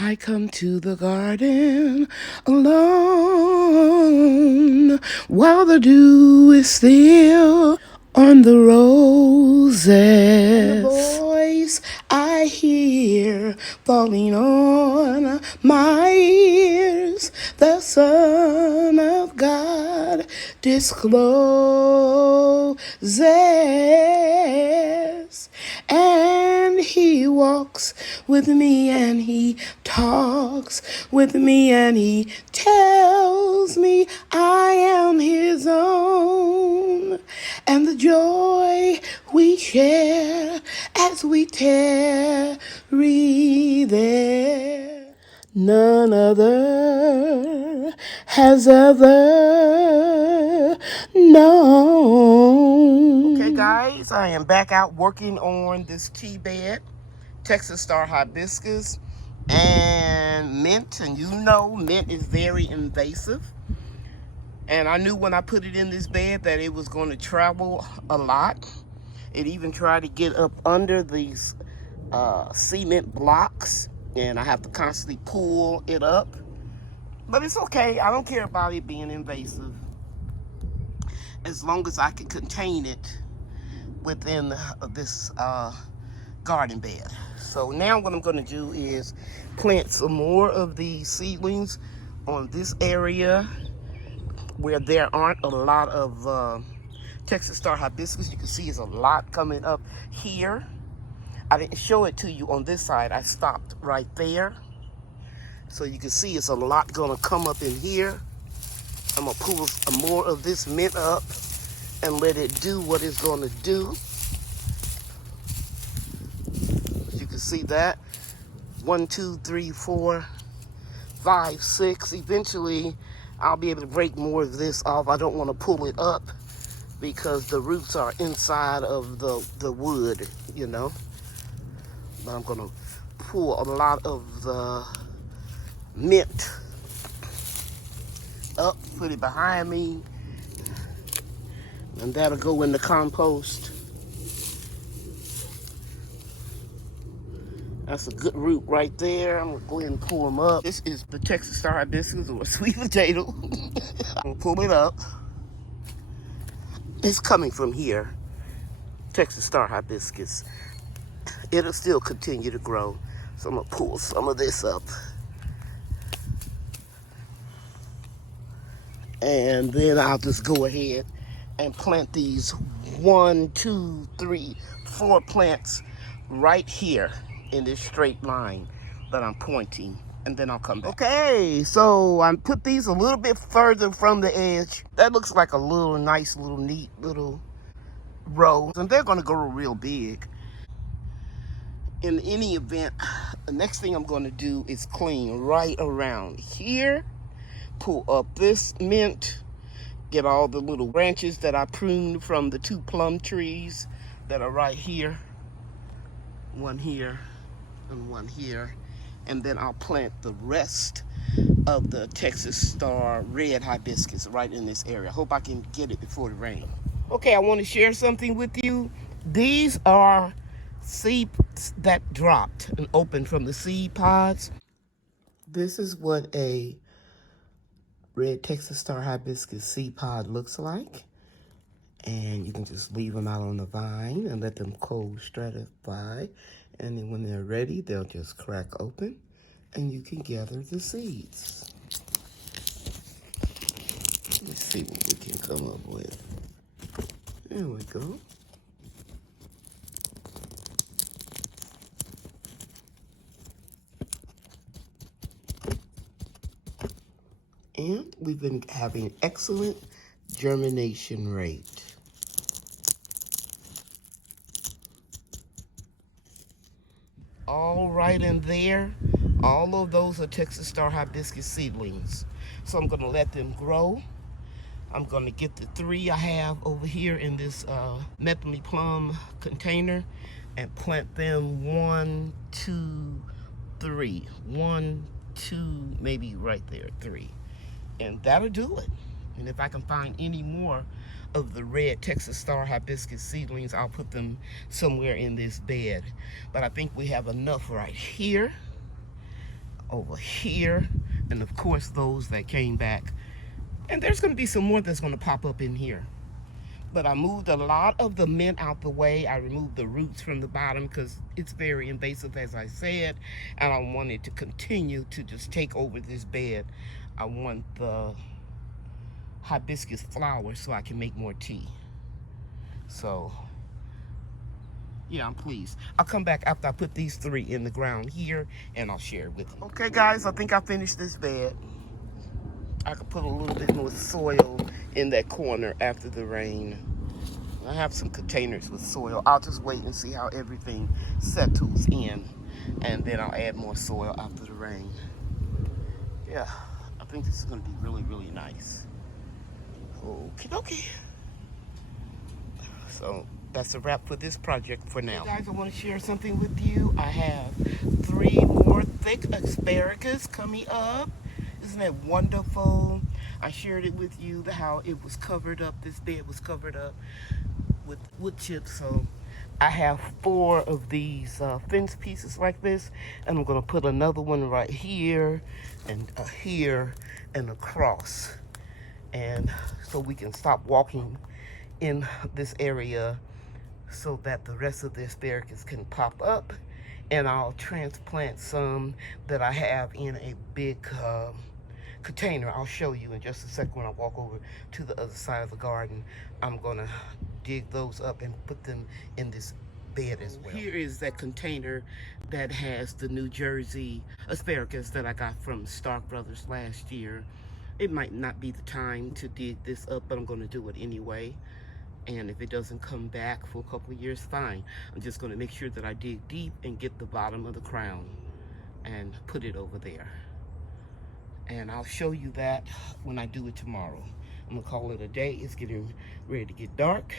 I come to the garden alone while the dew is still on the roses. And the voice I hear falling on my ears, the Son of God discloses. And he walks with me and he talks with me and he tells me I am his own. And the joy we share as we tarry there, none other has ever known. Okay, guys, I am back out working on this tea bed, Texas Star Hibiscus and mint. And you know, mint is very invasive. And I knew when I put it in this bed that it was going to travel a lot. It even tried to get up under these cement blocks, and I have to constantly pull it up. But it's okay. I don't care about it being invasive, as long as I can contain it within this garden bed. So now what I'm going to do is plant some more of these seedlings on this area where there aren't a lot of Texas Star Hibiscus. You can see there's a lot coming up here. I didn't show it to you on this side. I stopped right there. So you can see it's a lot gonna come up in here. I'm gonna pull some more of this mint up and let it do what it's gonna do. You can see that. 1, 2, 3, 4, 5, 6. Eventually, I'll be able to break more of this off. I don't wanna pull it up because the roots are inside of the wood, you know. But I'm gonna pull a lot of the mint up, put it behind me, and that'll go in the compost. That's a good root right there. I'm gonna go ahead and pull them up. This is the Texas Star Hibiscus, or sweet potato. I'm gonna pull it up. It's coming from here, Texas Star Hibiscus. It'll still continue to grow. So I'm gonna pull some of this up. And then I'll just go ahead and plant these 1, 2, 3, 4 plants right here in this straight line that I'm pointing. And then I'll come back. Okay, so I put these a little bit further from the edge. That looks like a little nice, little neat little row. And they're gonna grow real big. In any event, the next thing I'm gonna do is clean right around here. Pull up this mint, get all the little branches that I pruned from the 2 plum trees that are right here. One here and one here. And then I'll plant the rest of the Texas Star red hibiscus right in this area. Hope I can get it before the rain. Okay, I want to share something with you. These are seeds that dropped and opened from the seed pods. This is what a red Texas Star Hibiscus seed pod looks like. And you can just leave them out on the vine and let them cold stratify. And then when they're ready, they'll just crack open and you can gather the seeds. Let's see what we can come up with. There we go. And we've been having excellent germination rate. All right in there, all of those are Texas Star Hibiscus seedlings. So I'm gonna let them grow. I'm gonna get the 3 I have over here in this methylene plum container and plant them 1, 2, 3. 1, 2, maybe right there, 3. And that'll do it. And if I can find any more of the red Texas Star Hibiscus seedlings, I'll put them somewhere in this bed. But I think we have enough right here. over here, and of course those that came back. And there's going to be some more that's going to pop up in here. But I moved a lot of the mint out the way. I removed the roots from the bottom because it's very invasive, as I said, and I want it to continue to just take over this bed. I want the hibiscus flowers so I can make more tea. So yeah, I'm pleased. I'll come back after I put these 3 in the ground here, and I'll share it with you. Okay, guys, I think I finished this bed. I could put a little bit more soil in that corner after the rain. I have some containers with soil. I'll just wait and see how everything settles in, and then I'll add more soil after the rain. Yeah, I think this is going to be really, really nice. Okay. So that's a wrap for this project for now. Hey guys, I want to share something with you. I have 3 more thick asparagus coming up. Isn't that wonderful? I shared it with you, how it was covered up. This bed was covered up with wood chips. So I have 4 of these fence pieces like this, and I'm going to put another one right here and across, and so we can stop walking in this area so that the rest of the asparagus can pop up. And I'll transplant some that I have in a big container. I'll show you in just a second when I walk over to the other side of the garden. I'm gonna dig those up and put them in this bed as well. Here is that container that has the New Jersey asparagus that I got from Stark Brothers last year. It might not be the time to dig this up, but I'm gonna do it anyway. And if it doesn't come back for a couple of years, fine. I'm just gonna make sure that I dig deep and get the bottom of the crown and put it over there. And I'll show you that when I do it tomorrow. I'm gonna call it a day. It's getting ready to get dark,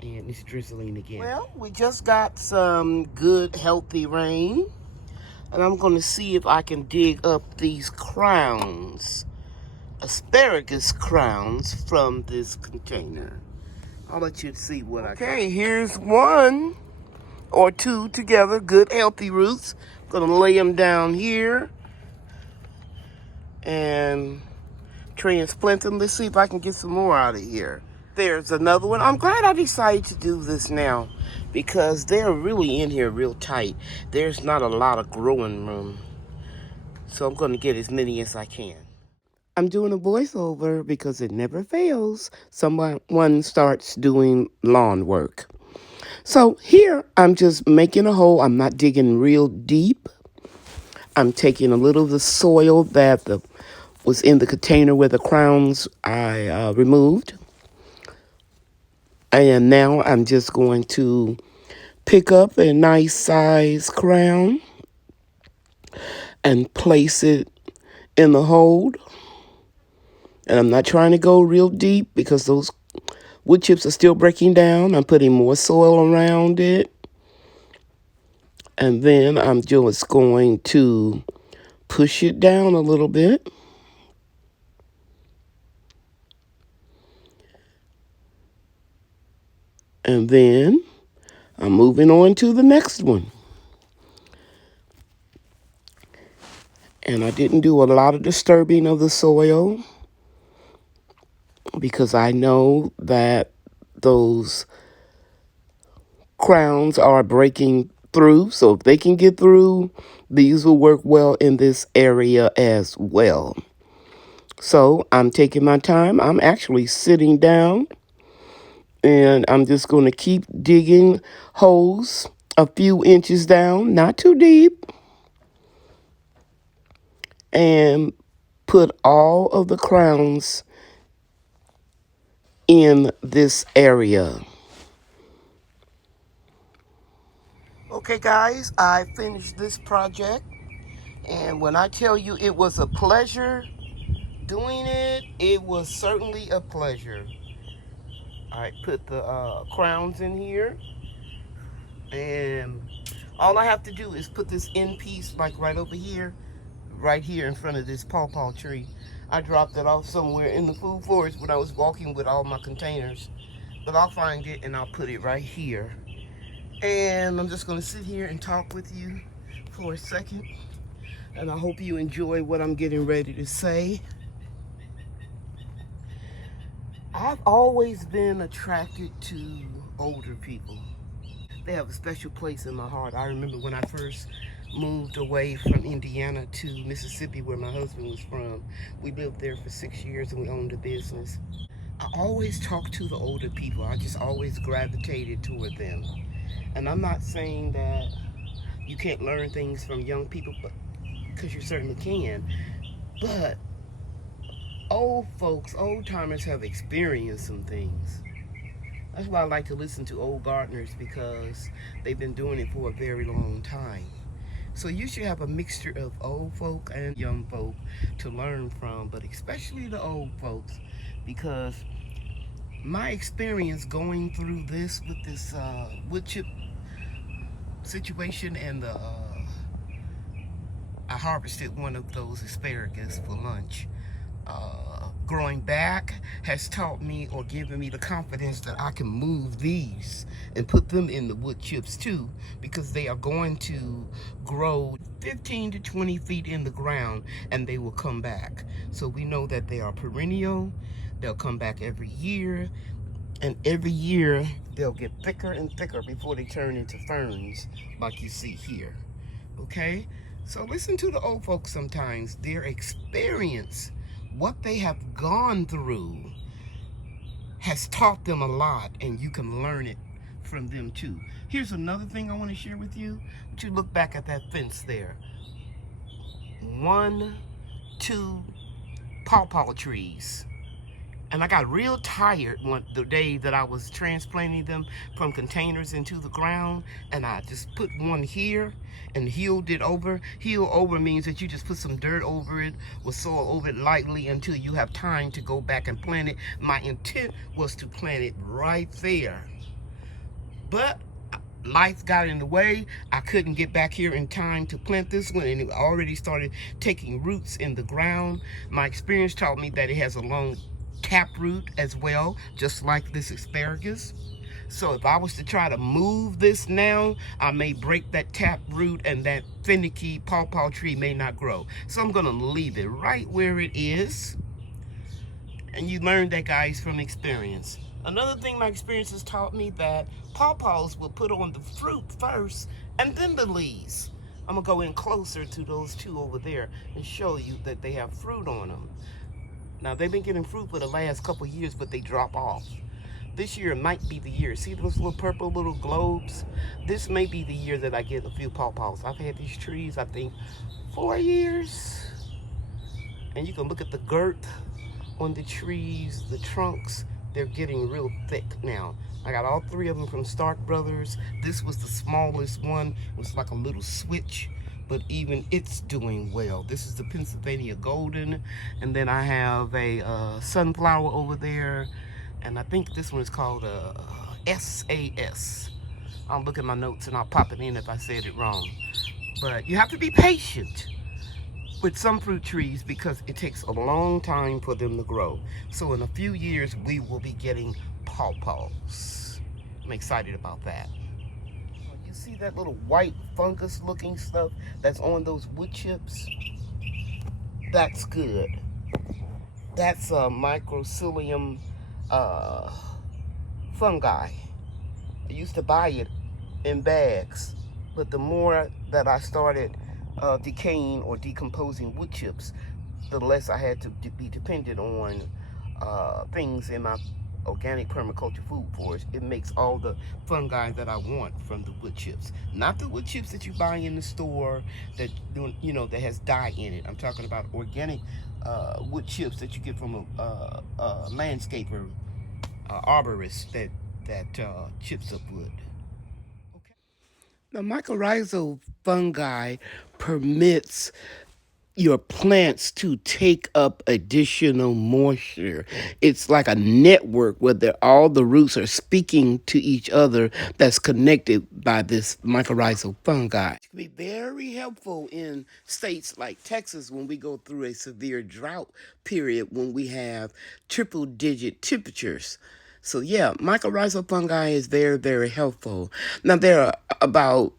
and it's drizzling again. Well, we just got some good, healthy rain, and I'm gonna see if I can dig up these crowns, asparagus crowns, from this container. I'll let you see what I got. Okay, here's 1 or 2 together, good, healthy roots. Gonna lay them down here and transplant them. Let's see if I can get some more out of here. There's another one. I'm glad I decided to do this now because they're really in here real tight. There's not a lot of growing room. So I'm going to get as many as I can. I'm doing a voiceover because it never fails. Someone starts doing lawn work. So here I'm just making a hole. I'm not digging real deep. I'm taking a little of the soil that was in the container where the crowns I removed. And now I'm just going to pick up a nice size crown and place it in the hole. And I'm not trying to go real deep because those wood chips are still breaking down. I'm putting more soil around it. And then I'm just going to push it down a little bit. And then I'm moving on to the next one. And I didn't do a lot of disturbing of the soil because I know that those crowns are breaking through. So if they can get through, these will work well in this area as well. So I'm taking my time. I'm actually sitting down, and I'm just going to keep digging holes a few inches down, not too deep, and put all of the crowns in this area. Okay, guys, I finished this project, and when I tell you it was a pleasure doing it, it was certainly a pleasure. I put the crowns in here, and all I have to do is put this end piece like right over here, right here in front of this pawpaw tree. I dropped it off somewhere in the food forest when I was walking with all my containers, but I'll find it and I'll put it right here. And I'm just going to sit here and talk with you for a second. And I hope you enjoy what I'm getting ready to say. I've always been attracted to older people. They have a special place in my heart. I remember when I first moved away from Indiana to Mississippi, where my husband was from. We lived there for 6 years and we owned a business. I always talked to the older people. I just always gravitated toward them. And I'm not saying that you can't learn things from young people, but because you certainly can. But old folks, old timers have experienced some things. That's why I like to listen to old gardeners, because they've been doing it for a very long time. So you should have a mixture of old folk and young folk to learn from, but especially the old folks, because my experience going through this with this wood chip situation, and I harvested one of those asparagus for lunch. Growing back has taught me, or given me the confidence that I can move these and put them in the wood chips too, because they are going to grow 15 to 20 feet in the ground and they will come back. So we know that they are perennial. They'll come back every year, and every year they'll get thicker and thicker before they turn into ferns like you see here. Okay? So listen to the old folks sometimes. Their experience, what they have gone through, has taught them a lot, and you can learn it from them too. Here's another thing I want to share with you. I want you to look back at that fence there. 1, 2 pawpaw trees. And I got real tired the day that I was transplanting them from containers into the ground, and I just put one here and healed it over. Heal over means that you just put some dirt over it or soil over it lightly until you have time to go back and plant it. My intent was to plant it right there, but life got in the way. I couldn't get back here in time to plant this one, and it already started taking roots in the ground. My experience taught me that it has a long tap root as well, just like this asparagus. So if I was to try to move this now, I may break that tap root, and that finicky pawpaw tree may not grow. So I'm gonna leave it right where it is. And you learned that, guys, from experience. Another thing my experience has taught me, that pawpaws will put on the fruit first and then the leaves. I'm gonna go in closer to those two over there and show you that they have fruit on them. Now, they've been getting fruit for the last couple years, but they drop off. This year might be the year. See those little purple little globes? This may be the year that I get a few pawpaws. I've had these trees, I think, 4 years. And you can look at the girth on the trees, the trunks. They're getting real thick now. I got all 3 of them from Stark Brothers. This was the smallest one. It was like a little switch, but even it's doing well. This is the Pennsylvania Golden, and then I have a sunflower over there, and I think this one is called SAS. I'll look at my notes and I'll pop it in if I said it wrong. But you have to be patient with some fruit trees, because it takes a long time for them to grow. So in a few years, we will be getting pawpaws. I'm excited about that. You see that little white fungus looking stuff that's on those wood chips? That's good. That's a mycocilium fungi. I used to buy it in bags, but the more that I started decaying or decomposing wood chips, the less I had to be dependent on things in my organic permaculture food forest. It makes all the fungi that I want from the wood chips. Not the wood chips that you buy in the store that that has dye in it. I'm talking about organic wood chips that you get from a landscaper, arborist that chips up wood. Okay. The mycorrhizal fungi permits your plants to take up additional moisture. It's like a network where all the roots are speaking to each other, that's connected by this mycorrhizal fungi. It can be very helpful in states like Texas when we go through a severe drought period, when we have triple-digit temperatures. So yeah, mycorrhizal fungi is very, very helpful. Now there are about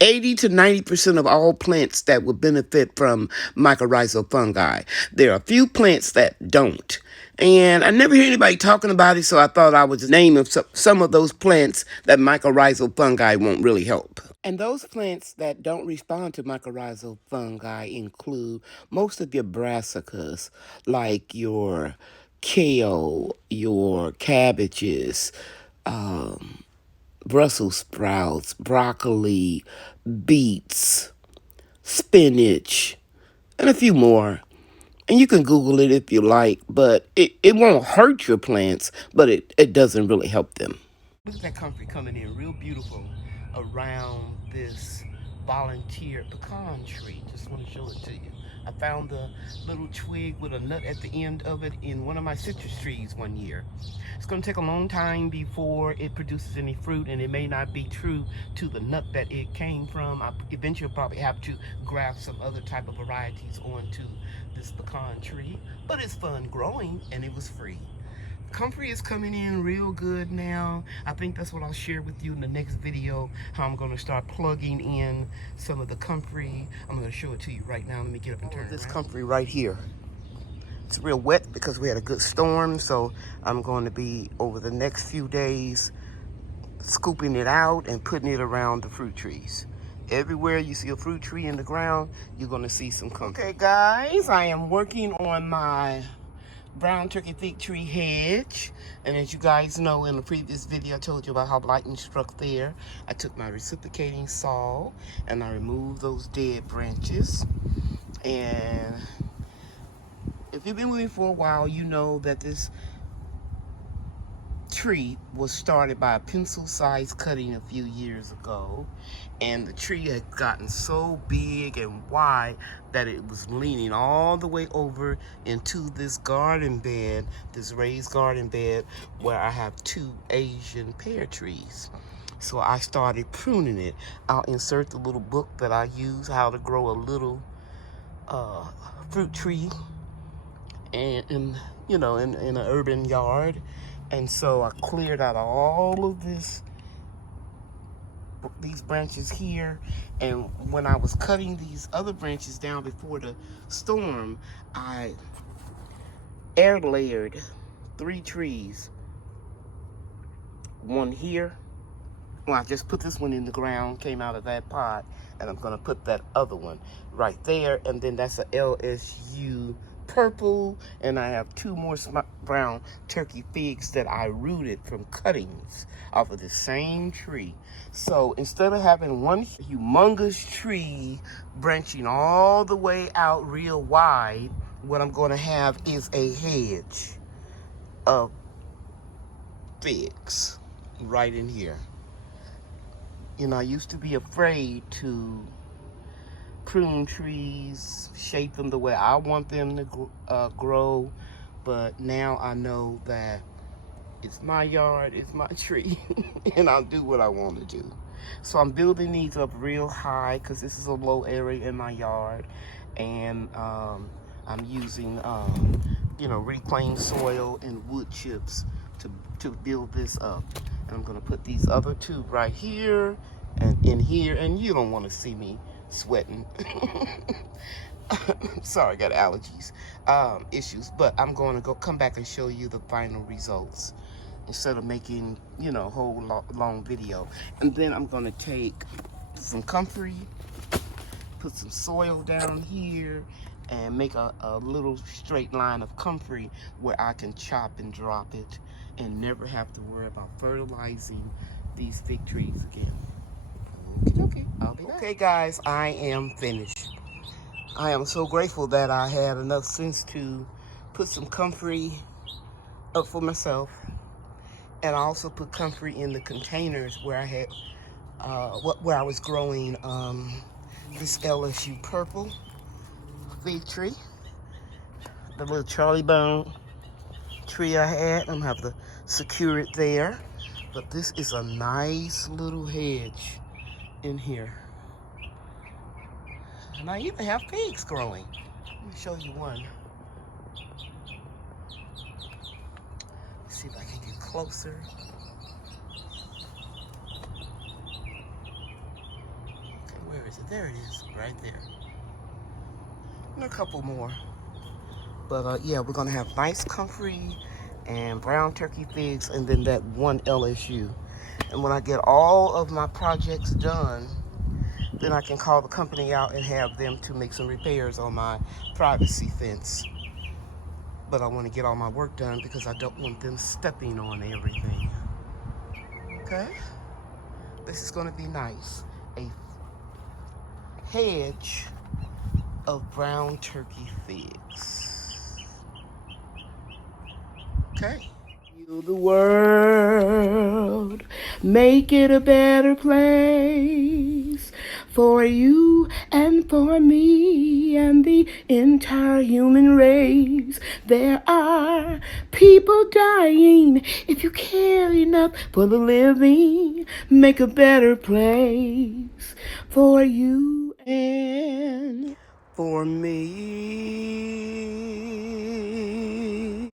80 to 90% of all plants that would benefit from mycorrhizal fungi. There are a few plants that don't. And I never hear anybody talking about it, so I thought I would name some of those plants that mycorrhizal fungi won't really help. And those plants that don't respond to mycorrhizal fungi include most of your brassicas, like your kale, your cabbages, Brussels sprouts, broccoli, beets, spinach, and a few more. And you can Google it if you like, but it won't hurt your plants, but it doesn't really help them. Look at that comfrey coming in real beautiful around this volunteer pecan tree. Just want to show it to you. I found the little twig with a nut at the end of it in one of my citrus trees one year. It's going to take a long time before it produces any fruit, and it may not be true to the nut that it came from. I eventually probably have to graft some other type of varieties onto this pecan tree, but it's fun growing and it was free. Comfrey is coming in real good now. I think that's what I'll share with you in the next video, how I'm going to start plugging in some of the comfrey. I'm going to show it to you right now. Let me get up and turn this comfrey right here. It's real wet because we had a good storm, so I'm going to be, over the next few days, scooping it out and putting it around the fruit trees. Everywhere you see a fruit tree in the ground, you're going to see some comfrey. Okay, guys, I am working on my brown turkey fig tree hedge, and as you guys know, in the previous video I told you about how lightning struck there. I took my reciprocating saw and I removed those dead branches. And if you've been with me for a while, you know that this tree was started by a pencil-sized cutting a few years ago, and the tree had gotten so big and wide that it was leaning all the way over into this garden bed, this raised garden bed, where I have 2 Asian pear trees. So I started pruning it. I'll insert the little book that I use, how to grow a little fruit tree in an urban yard. And so I cleared out all of these branches here, and when I was cutting these other branches down before the storm, I air layered 3 trees. One here. Well, I just put this one in the ground, came out of that pot, and I'm gonna put that other one right there, and then that's a LSU purple, and I have 2 more brown turkey figs that I rooted from cuttings off of the same tree. So instead of having one humongous tree branching all the way out real wide, what I'm going to have is a hedge of figs right in here. You know, I used to be afraid to prune trees, shape them the way I want them to grow, but now I know that it's my yard, it's my tree, and I'll do what I want to do. So I'm building these up real high because this is a low area in my yard, and I'm using reclaimed soil and wood chips to build this up. And I'm gonna put these other 2 right here and in here, and you don't want to see me sweating. Sorry, I got allergies issues, but I'm going to come back and show you the final results instead of making a whole long video. And then I'm going to take some comfrey, put some soil down here, and make a little straight line of comfrey where I can chop and drop it and never have to worry about fertilizing these fig trees again. Okay, I'll be back. Okay, guys, I am finished. I am so grateful that I had enough sense to put some comfrey up for myself, and I also put comfrey in the containers where I had where I was growing this LSU purple fig tree, the little Charlie Bone tree I had. I'm gonna have to secure it there, but this is a nice little hedge in here. And I even have figs growing. Let me show you one. Let's see if I can get closer. is it? There it is, right there. And a couple more. But yeah, we're gonna have nice comfrey and brown turkey figs, and then that one LSU. And when I get all of my projects done, then I can call the company out and have them to make some repairs on my privacy fence. But I want to get all my work done because I don't want them stepping on everything. Okay? This is going to be nice. A hedge of brown turkey figs. Okay? Heal the world, make it a better place for you and for me and the entire human race. There are people dying. If you care enough for the living, make a better place for you and for me.